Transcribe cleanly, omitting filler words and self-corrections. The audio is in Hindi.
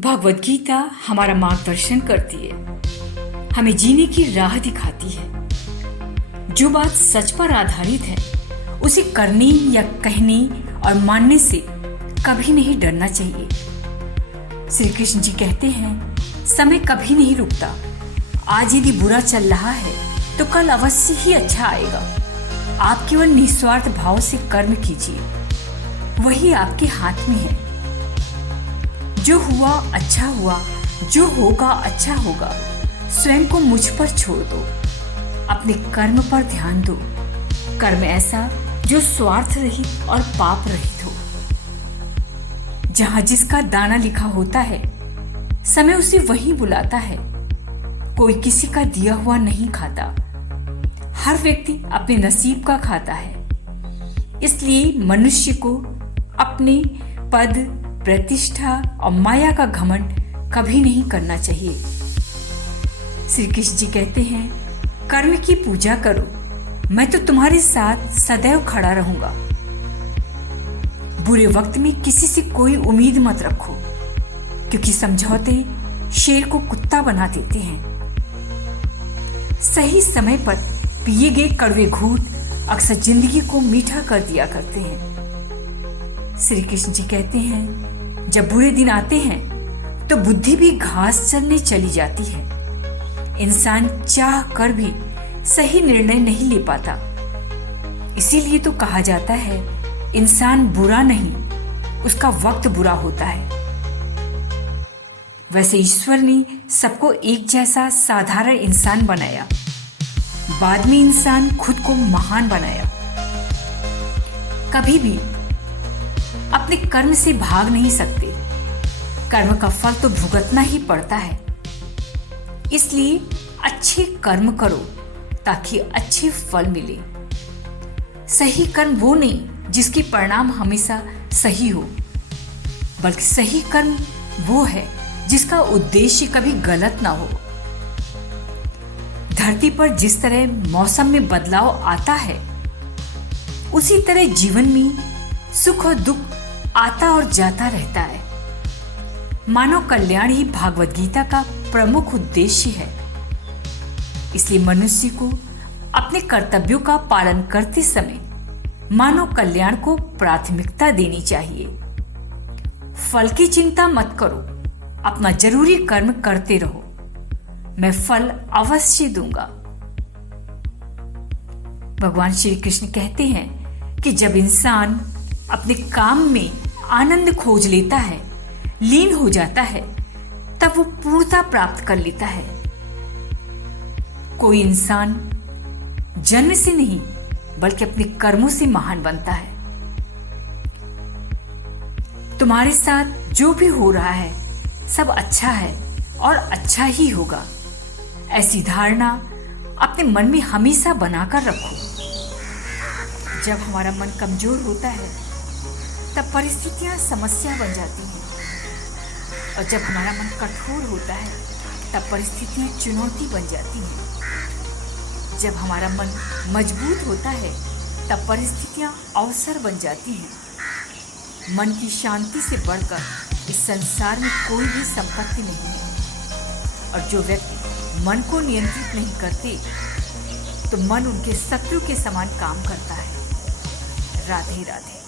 भगवद गीता हमारा मार्गदर्शन करती है, हमें जीने की राह दिखाती है। जो बात सच पर आधारित है उसे करने या कहने और मानने से कभी नहीं डरना चाहिए। श्री कृष्ण जी कहते हैं, समय कभी नहीं रुकता। आज यदि बुरा चल रहा है तो कल अवश्य ही अच्छा आएगा। आप केवल निस्वार्थ भाव से कर्म कीजिए, वही आपके हाथ में है। जो हुआ अच्छा हुआ, जो होगा अच्छा होगा। स्वयं को मुझ पर छोड़ दो, अपने कर्म पर ध्यान दो। कर्म ऐसा जो स्वार्थ रहित और पाप रहित हो। जहां जिसका दाना लिखा होता है, समय उसे वहीं बुलाता है। कोई किसी का दिया हुआ नहीं खाता, हर व्यक्ति अपने नसीब का खाता है। इसलिए मनुष्य को अपने पद, प्रतिष्ठा और माया का घमंड कभी नहीं करना चाहिए। श्री कृष्ण जी कहते हैं, कर्म की पूजा करो, मैं तो तुम्हारे साथ सदैव खड़ा रहूंगा। बुरे वक्त में किसी से कोई उम्मीद मत रखो, क्योंकि समझौते शेर को कुत्ता बना देते हैं। सही समय पर पिए गए कड़वे घूंट अक्सर जिंदगी को मीठा कर दिया करते हैं। श्री कृष्ण जी कहते हैं, जब बुरे दिन आते हैं तो बुद्धि भी घास चरने चली जाती है। इंसान चाह कर भी सही निर्णय नहीं ले पाता। इसीलिए तो कहा जाता है, इंसान बुरा नहीं, उसका वक्त बुरा होता है। वैसे ईश्वर ने सबको एक जैसा साधारण इंसान बनाया, बाद में इंसान खुद को महान बनाया। कभी भी अपने कर्म से भाग नहीं सकते। कर्म का फल तो भुगतना ही पड़ता है। इसलिए अच्छे कर्म करो ताकि अच्छे फल मिले। सही कर्म वो नहीं जिसकी परिणाम हमेशा सही हो, बल्कि सही कर्म वो है जिसका उद्देश्य कभी गलत ना हो। धरती पर जिस तरह मौसम में बदलाव आता है, उसी तरह जीवन में सुख और दुख आता और जाता रहता है। मानव कल्याण ही भागवत गीता का प्रमुख उद्देश्य है। इसलिए मनुष्य को अपने कर्तव्यों का पालन करते समय मानव कल्याण को प्राथमिकता देनी चाहिए। फल की चिंता मत करो, अपना जरूरी कर्म करते रहो, मैं फल अवश्य दूंगा। भगवान श्री कृष्ण कहते हैं कि जब इंसान अपने काम में आनंद खोज लेता है, लीन हो जाता है, तब वो पूर्णता प्राप्त कर लेता है। कोई इंसान जन्म से नहीं बल्कि अपने कर्मों से महान बनता है। तुम्हारे साथ जो भी हो रहा है सब अच्छा है और अच्छा ही होगा। ऐसी धारणा अपने मन में हमेशा बनाकर रखो। जब हमारा मन कमजोर होता है तब परिस्थितियां समस्या बन जाती हैं, और जब हमारा मन कठोर होता है तब परिस्थितियां चुनौती बन जाती हैं। जब हमारा मन मजबूत होता है तब परिस्थितियां अवसर बन जाती हैं। मन की शांति से बढ़कर इस संसार में कोई भी संपत्ति नहीं है, और जो व्यक्ति मन को नियंत्रित नहीं करते तो मन उनके शत्रु के समान काम करता है। राधे राधे।